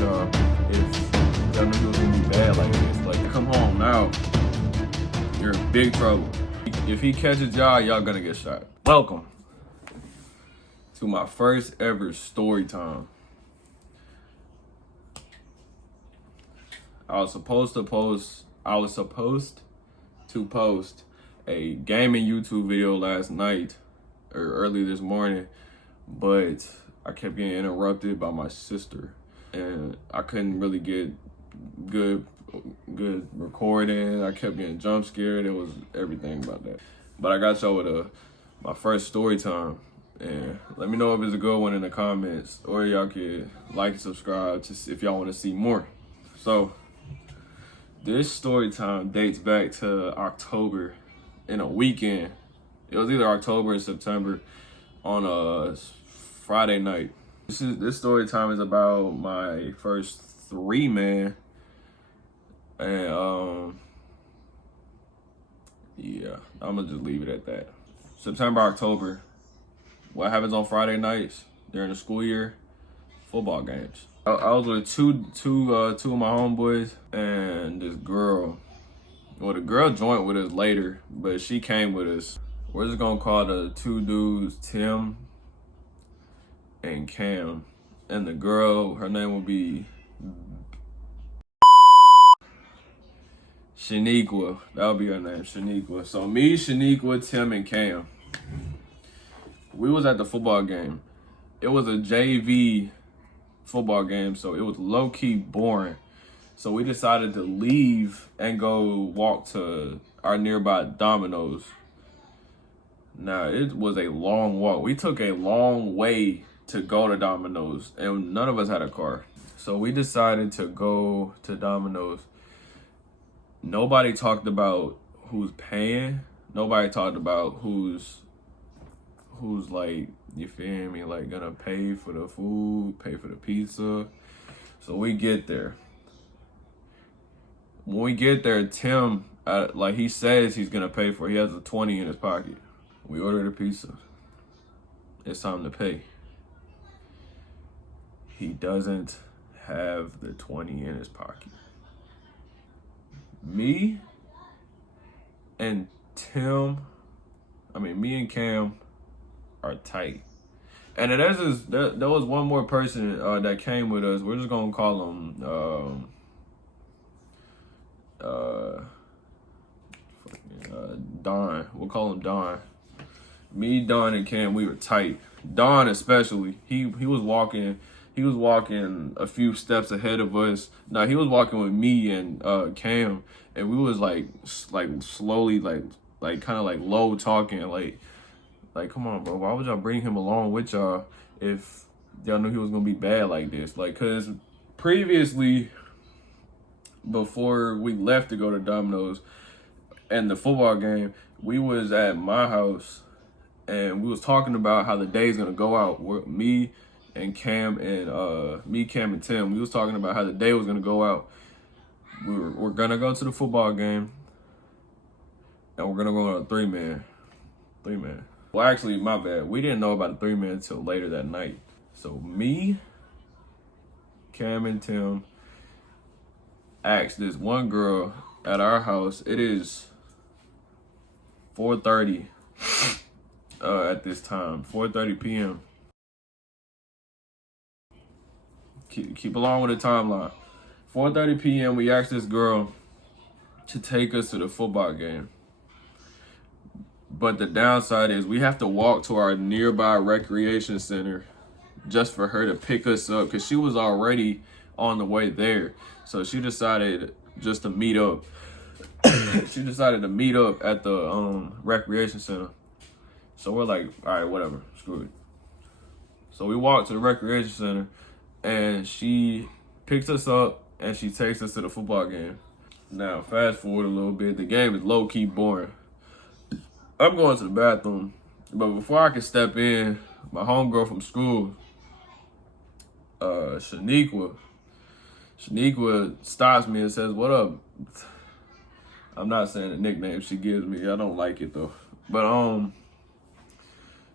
y'all if y'all knew he was gonna be bad like this. Like, come home now. You're in big trouble. If he catches y'all, y'all gonna get shot. Welcome to my first ever story time. I was supposed to post a gaming YouTube video last night or early this morning, but I kept getting interrupted by my sister and I couldn't really get good recording. I kept getting jump scared. It was everything about that. But I got y'all with my first story time, and let me know if it's a good one in the comments, or y'all could like and subscribe if y'all want to see more. So this story time dates back to October in a weekend. It was either October or September on a Friday night. This story time is about my first 3-man. And yeah, I'm gonna just leave it at that. September, October. What happens on Friday nights during the school year? Football games. I was with two of my homeboys and this girl. Well, the girl joined with us later, but she came with us. We're just gonna call the two dudes Tim and Cam, and the girl, her name will be Shaniqua. That'll be her name, Shaniqua. So me, Shaniqua, Tim, and Cam. We was at the football game. It was a JV football game, so it was low-key boring. So we decided to leave and go walk to our nearby Domino's. Now, it was a long walk. We took a long way to go to Domino's, and none of us had a car. So we decided to go to Domino's. Nobody talked about who's paying. Nobody talked about who's like, you feel me, like gonna pay for the food, pay for the pizza. So we get there. When we get there, Tim, like he says he's gonna pay for it. He has a 20 in his pocket. We ordered a pizza. It's time to pay. He doesn't have the 20 in his pocket. Me and Cam are tight. And there was one more person that came with us. We're just gonna call him Don. We'll call him Don. Me, Don, and Cam, we were tight. Don especially, he was walking a few steps ahead of us. Now he was walking with me and Cam, and we was like slowly like kind of like low talking, like come on, bro, why would y'all bring him along with y'all if y'all knew he was gonna be bad like this? Like, cause previously, before we left to go to Domino's and the football game, we was at my house and we was talking about how the day's gonna go out. Me, Cam, and Tim, we was talking about how the day was gonna go out. We're gonna go to the football game, and we're gonna go on a 3-man. Well, actually, my bad. We didn't know about a 3-man until later that night. So me, Cam, and Tim asked this one girl at our house. It is 4:30 at this time, 4:30 p.m. Keep along with the timeline. 4:30 p.m. we asked this girl to take us to the football game. But the downside is we have to walk to our nearby recreation center just for her to pick us up, because she was already on the way there. So she decided just to meet up. She decided to meet up at the recreation center. So we're like, all right, whatever, screw it. So we walked to the recreation center, and she picks us up and she takes us to the football game. Now, fast forward a little bit, the game is low-key boring. I'm going to the bathroom, but before I can step in, my homegirl from school, Shaniqua stops me and says, "What up?" I'm not saying the nickname she gives me. I don't like it though. But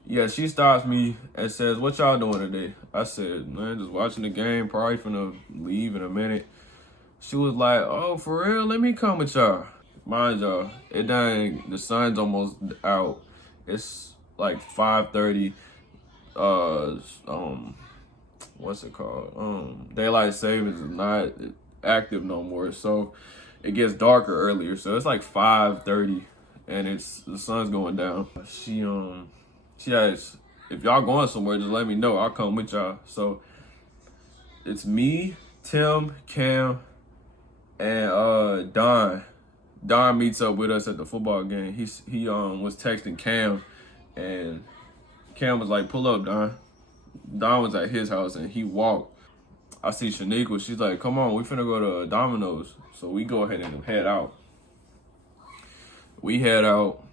Yeah, she stops me and says, "What y'all doing today?" I said, "Man, just watching the game. Probably finna leave in a minute." She was like, "Oh, for real? Let me come with y'all." Mind y'all, it done. The sun's almost out. It's like 5:30. Uh, um, what's it called? Daylight savings is not active no more, so it gets darker earlier. So it's like 5:30, and the sun's going down. She has, if y'all going somewhere, just let me know. I'll come with y'all. So it's me, Tim, Cam, and Don. Don meets up with us at the football game. He was texting Cam, and Cam was like, "Pull up, Don." Don was at his house and he walked. I see Shaniqua. She's like, "Come on, we finna go to Domino's." So we go ahead and head out. We head out,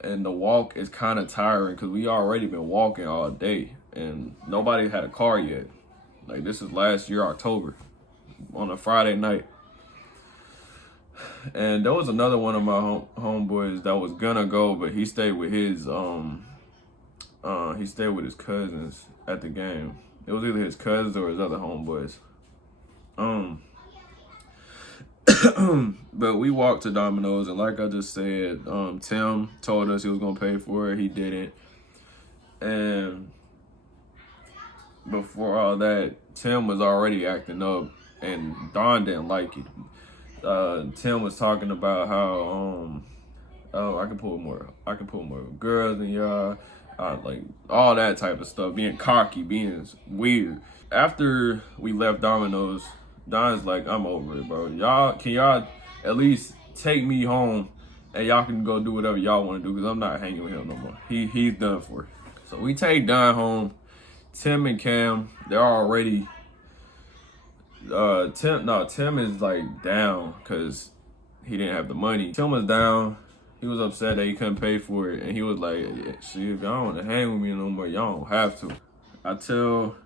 and the walk is kind of tiring because we already been walking all day, and nobody had a car yet. Like, this is last year, October, on a Friday night. And there was another one of my homeboys that was gonna go, but he stayed with his cousins at the game. It was either his cousins or his other homeboys. But we walked to Domino's, and like I just said, Tim told us he was gonna pay for it. He didn't. And before all that, Tim was already acting up, and Don didn't like it. Tim was talking about how oh, I can pull more girls than y'all, like all that type of stuff, being cocky, being weird. After we left Domino's, Don's like, "I'm over it, bro. Can y'all at least take me home, and y'all can go do whatever y'all want to do, because I'm not hanging with him no more. He's done for." So we take Don home. Tim and Cam, they're already Tim is like down because he didn't have the money. Tim was down. He was upset that he couldn't pay for it, and he was like, "Yeah, see, if y'all want to hang with me no more, y'all don't have to." I tell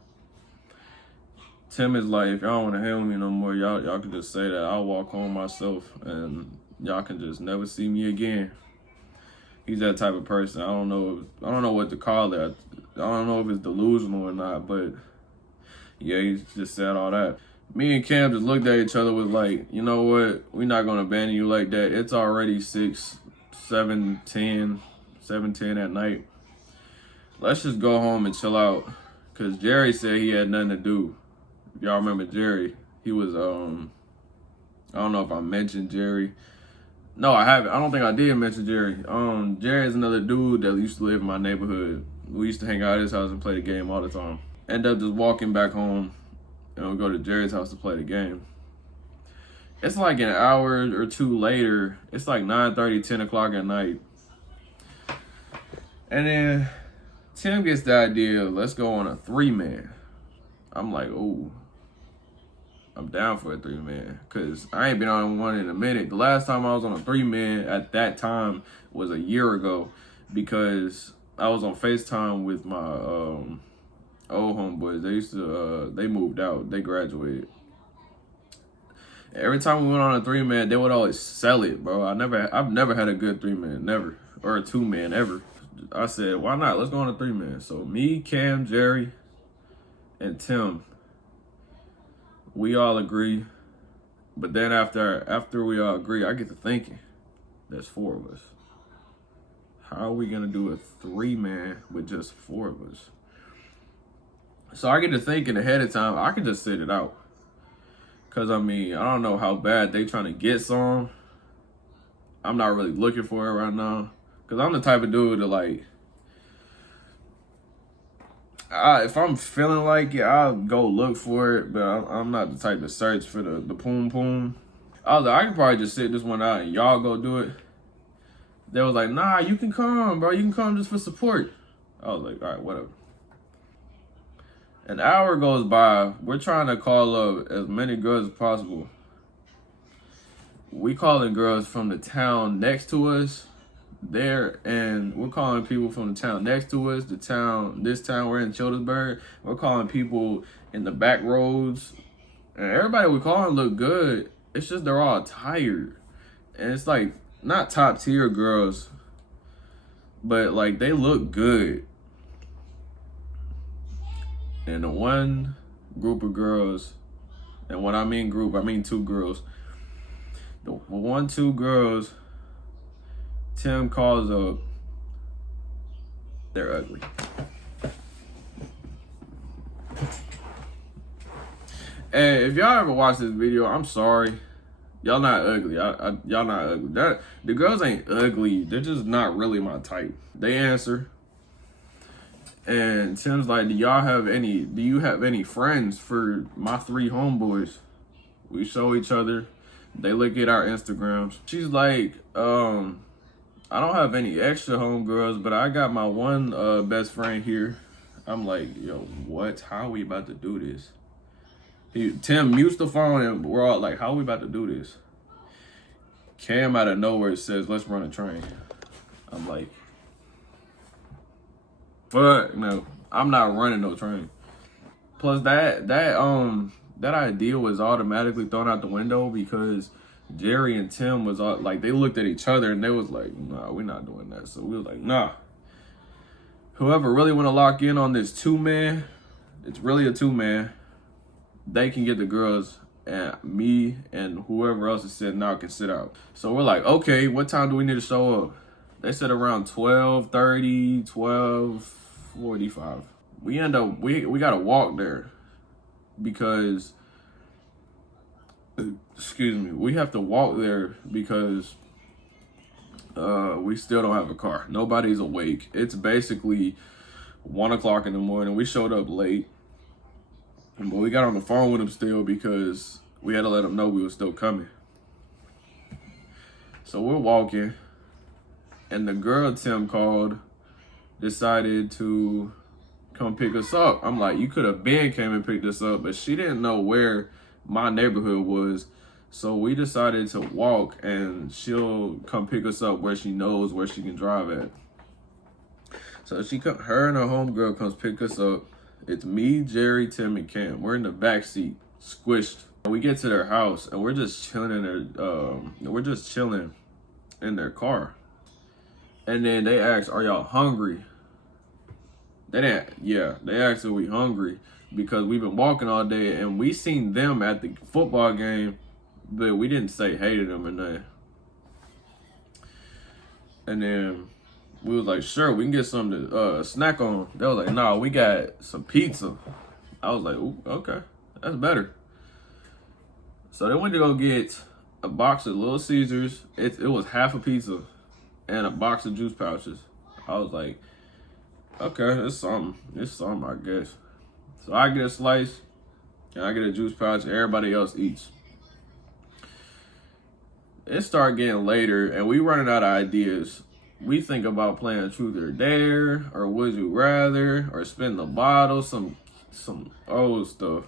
Tim is like, "If y'all want to hang with me no more, y'all can just say that. I'll walk home myself, and y'all can just never see me again." He's that type of person. I don't know what to call it. I don't know if it's delusional or not, but yeah, he just said all that. Me and Cam just looked at each other, was like, "You know what? We're not gonna abandon you like that. It's already 7:10 at night. Let's just go home and chill out." Cause Jerry said he had nothing to do. If y'all remember Jerry, he was I don't know if I mentioned Jerry. No, I haven't. I don't think I did mention Jerry. Jerry's another dude that used to live in my neighborhood. We used to hang out at his house and play the game all the time. End up just walking back home, and we go to Jerry's house to play the game. It's like an hour or two later. It's like 9:30, 10 o'clock at night. And then Tim gets the idea, let's go on a 3-man. I'm like, "Oh, I'm down for a 3-man." Because I ain't been on one in a minute. The last time I was on a 3-man at that time was a year ago, because I was on FaceTime with my old homeboys. They moved out. They graduated. Every time we went on a 3-man, they would always sell it, bro. I've never had a good 3-man, never, or a 2-man ever. I said, why not? Let's go on a 3-man. So me, Cam, Jerry, and Tim, we all agree. But then after we all agree, I get to thinking, there's 4 of us. How are we gonna do a 3-man with just 4 of us? So I get to thinking ahead of time, I can just sit it out. Cause I mean, I don't know how bad they trying to get some. I'm not really looking for it right now. Cause I'm the type of dude that, like, if I'm feeling like it, I'll go look for it. But I'm not the type to search for the poom poom. I was like, I can probably just sit this one out and y'all go do it. They was like, "Nah, you can come, bro. You can come just for support." I was like, all right, whatever. An hour goes by. We're trying to call up as many girls as possible. We calling girls from the town next to us there, and we're calling people from the town next to us. This town we're in, Childersburg. We're calling people in the back roads, and everybody we calling look good. It's just they're all tired, and it's like not top tier girls. but like they look good. And the one group of girls, and when I mean group, I mean two girls. The two girls, Tim calls up, they're ugly. And if y'all ever watch this video, I'm sorry. Y'all not ugly. Y'all not ugly. The girls ain't ugly. They're just not really my type. They answer. And Tim's like, do you have any friends for my three homeboys? We show each other. They look at our Instagrams. She's like, I don't have any extra homegirls, but I got my one best friend here. I'm like, yo, what? How are we about to do this? Tim mutes the phone and we're all like, how are we about to do this? Cam out of nowhere says, let's run a train. I'm like, fuck no, I'm not running no train. Plus that idea was automatically thrown out the window because Jerry and Tim was all, like, they looked at each other and they was like, nah, we're not doing that. So we was like, nah. Whoever really want to lock in on this 2-man, it's really a 2-man. They can get the girls, and me and whoever else is sitting out can sit out. So we're like, okay, what time do we need to show up? They said around 12:30, 12:45. We end up, we got to walk there because, excuse me, we have to walk there because we still don't have a car. Nobody's awake. It's basically 1 o'clock in the morning. We showed up late. But we got on the phone with him still because we had to let him know we were still coming. So we're walking, and the girl Tim called decided to come pick us up. I'm like, you could have came and picked us up, but she didn't know where my neighborhood was. So we decided to walk, and she'll come pick us up where she knows where she can drive at. So her and her homegirl comes pick us up. It's me, Jerry, Tim, and Cam. We're in the back seat, squished. We get to their house, and we're just chilling in their car. And then they asked, "Are y'all hungry?" They asked, "Are we hungry?" Because we've been walking all day, and we seen them at the football game, but we didn't say hey to them or nothing. And then we was like, sure, we can get something to snack on. They was like, nah, we got some pizza. I was like, ooh, okay, that's better. So they went to go get a box of Little Caesars. It was half a pizza and a box of juice pouches. I was like, okay, it's something, I guess. So I get a slice and I get a juice pouch, and everybody else eats. It started getting later, and we running out of ideas. We think about playing Truth or Dare, or Would You Rather, or Spin the Bottle, some old stuff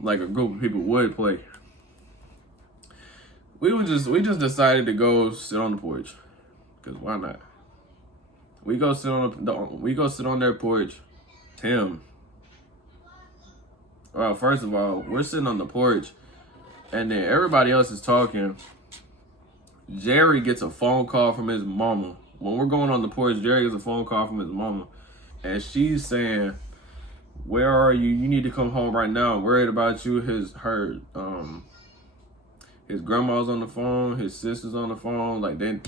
like a group of people would play. We just decided to go sit on the porch, cause why not? We go sit on their porch. Tim. Well, first of all, we're sitting on the porch, and then everybody else is talking. Jerry gets a phone call from his mama. When we're going on the porch, Jerry gets a phone call from his mama, and she's saying, "Where are you? You need to come home right now. I'm worried about you." His grandma's on the phone, his sister's on the phone. Like they're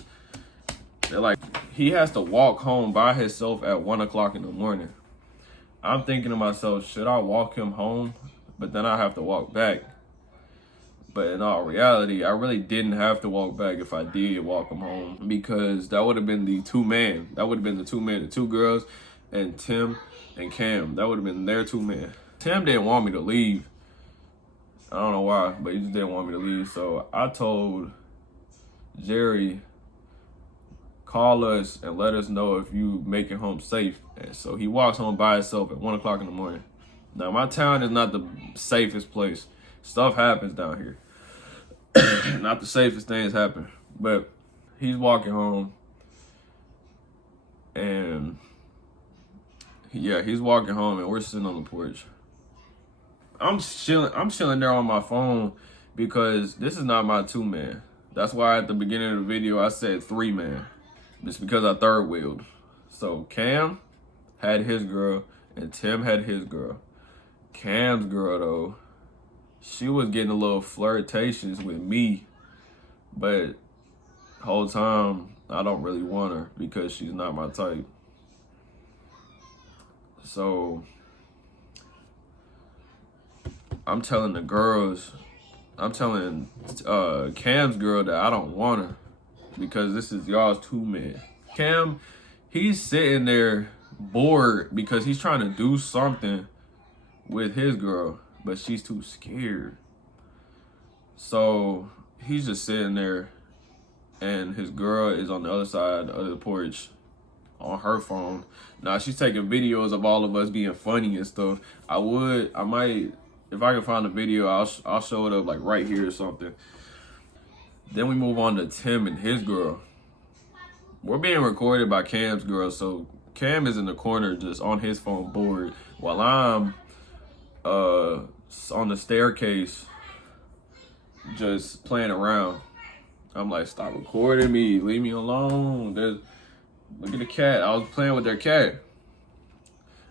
like, he has to walk home by himself at 1 o'clock in the morning. I'm thinking to myself, should I walk him home? But then I have to walk back. But in all reality, I really didn't have to walk back if I did walk him home, because that would have been the 2-man. That would have been the 2-man, the 2 girls, and Tim and Cam. That would have been their 2-man. Tim didn't want me to leave. I don't know why, but he just didn't want me to leave. So I told Jerry, call us and let us know if you make it home safe. And so he walks home by himself at 1 o'clock in the morning. Now, my town is not the safest place. Stuff happens down here. Not the safest things happen. But he's walking home. And yeah, he's walking home and we're sitting on the porch. I'm chilling there on my phone because this is not my 2-man. That's why at the beginning of the video I said 3-man. It's because I third wheeled. So Cam had his girl and Tim had his girl. Cam's girl though, she was getting a little flirtations with me, but whole time I don't really want her because she's not my type. So I'm telling the girls, I'm telling Cam's girl that I don't want her because this is y'all's two men. Cam, he's sitting there bored because he's trying to do something with his girl, but she's too scared. So he's just sitting there and his girl is on the other side of the porch on her phone. Now she's taking videos of all of us being funny and stuff. I might, if I can find a video, I'll show it up like right here or something. Then we move on to Tim and his girl. We're being recorded by Cam's girl, so Cam is in the corner just on his phone bored while I'm on the staircase just playing around. I'm like, stop recording me, leave me alone. Look at the cat. I was playing with their cat.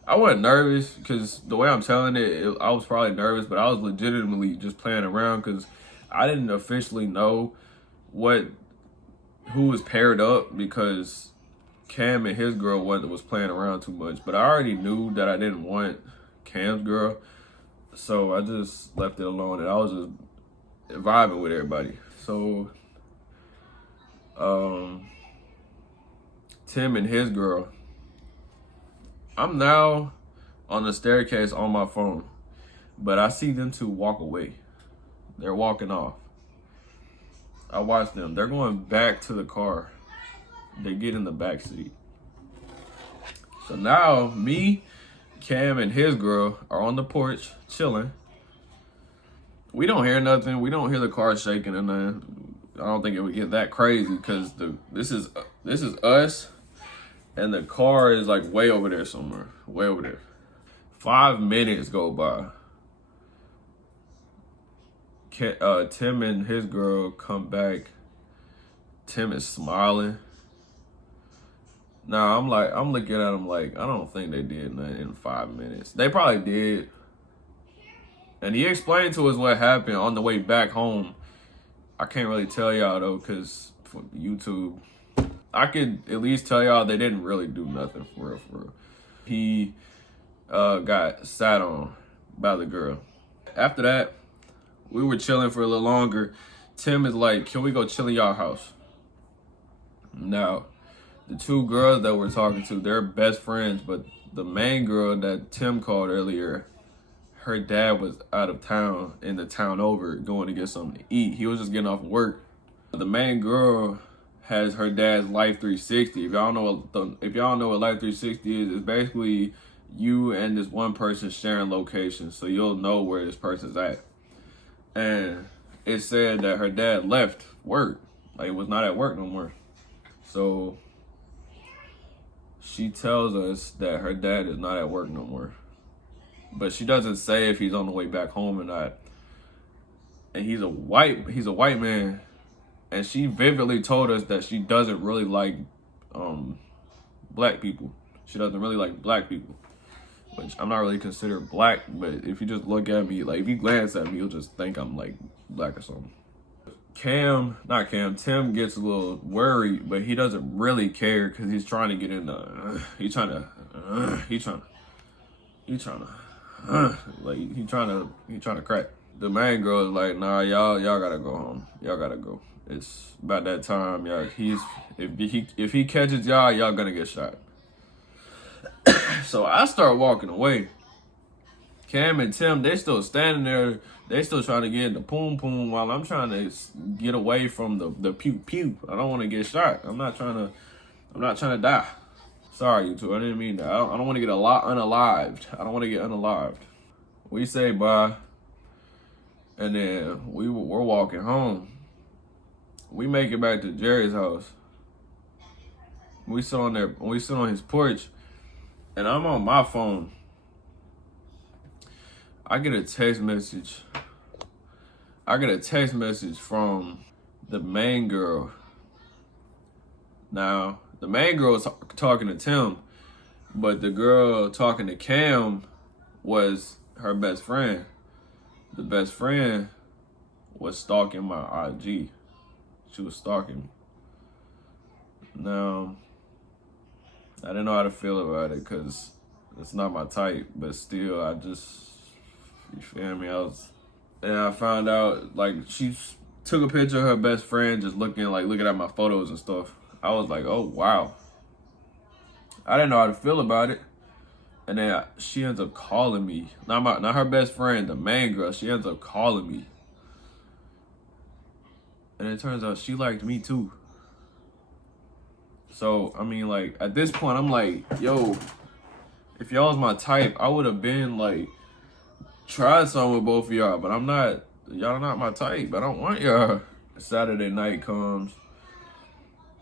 I wasn't nervous because the way I'm telling it, I was probably nervous, but I was legitimately just playing around because I didn't officially know who was paired up because Cam and his girl was playing around too much. But I already knew that I didn't want Cam's girl, so I just left it alone and I was just vibing with everybody. So Tim and his girl, I'm now on the staircase on my phone, but I see them two walk away. They're walking off. I watch them. They're going back to the car. They get in the back seat. So now me, Cam, and his girl are on the porch chilling. We don't hear nothing. We don't hear the car shaking and nothing. I don't think it would get that crazy because this is us, and the car is like way over there somewhere, way over there. 5 minutes go by. Tim and his girl come back. Tim is smiling. Now I'm looking at him like I don't think they did nothing in 5 minutes. They probably did. And he explained to us what happened on the way back home. I can't really tell y'all though, cause for YouTube, I could at least tell y'all they didn't really do nothing for real, for real. He got sat on by the girl. After that, we were chilling for a little longer. Tim is like, can we go chill in y'all house? Now, the two girls that we're talking to, they're best friends, but the main girl that Tim called earlier, her dad was out of town, in the town over, going to get something to eat. He was just getting off work. The main girl has her dad's Life 360. If y'all know what Life 360 is, it's basically you and this one person sharing locations, so you'll know where this person's at. And it said that her dad left work, like was not at work no more. So she tells us that her dad is not at work no more. But she doesn't say if he's on the way back home or not. And he's a white man. And she vividly told us that she doesn't really like black people. She doesn't really like black people. Which I'm not really considered black, but if you just look at me, like if you glance at me, you'll just think I'm like black or something. Tim gets a little worried, but he doesn't really care because he's trying to get in the, he's trying to crack. The main girl is like, nah, y'all gotta go home. Y'all gotta go. It's about that time, y'all. If he catches y'all gonna get shot. So I start walking away. Cam and Tim, they still standing there. They still trying to get in the poom poom while I'm trying to get away from the pew pew. I don't want to get shot. I'm not trying to die. Sorry, you two. I didn't mean that. I don't want to get unalived. I don't want to get unalived. We say bye, and then we're walking home. We make it back to Jerry's house. We sit on his porch, and I'm on my phone. I get a text message. from the main girl. Now, The main girl was talking to Tim, but the girl talking to Cam was her best friend. The best friend was stalking my IG. She was stalking me. Now, I didn't know how to feel about it because it's not my type, but still, I just, you feel me? And I found out, like, she took a picture of her best friend just looking at my photos and stuff. I was like, oh, wow. I didn't know how to feel about it. And then she ends up calling me. Not her best friend, the main girl. She ends up calling me. And it turns out she liked me too. So, I mean, like, at this point, I'm like, yo, if y'all was my type, I would have been, like, tried something with both of y'all. But y'all not my type. I don't want y'all. Saturday night comes.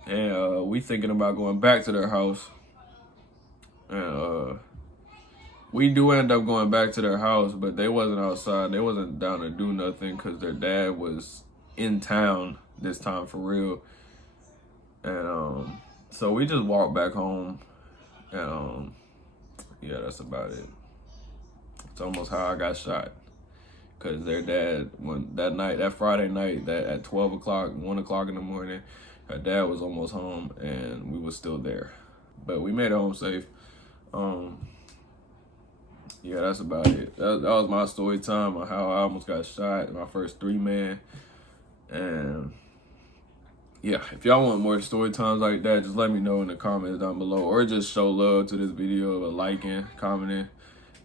And we thinking about going back to their house. And we do end up going back to their house, but they wasn't outside. They wasn't down to do nothing because their dad was in town this time for real. And so we just walked back home. And yeah, that's about it. It's almost how I got shot. Because their dad, that Friday night, that at 12 o'clock, 1 o'clock in the morning, her dad was almost home and we was still there. But we made it home safe. Yeah, that's about it. That was my story time on how I almost got shot, my first 3-man. And yeah, if y'all want more story times like that, just let me know in the comments down below, or just show love to this video by liking, commenting,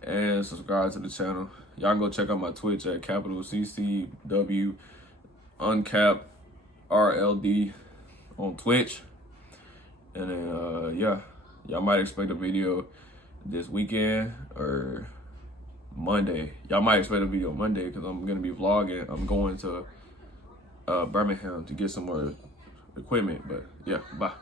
and subscribe to the channel. Y'all can go check out my Twitch at CCW Uncap RLD on Twitch. And then yeah, y'all might expect a video this weekend or Monday. Y'all might expect a video Monday because I'm gonna be vlogging. I'm going to Birmingham to get some more equipment. But yeah, bye.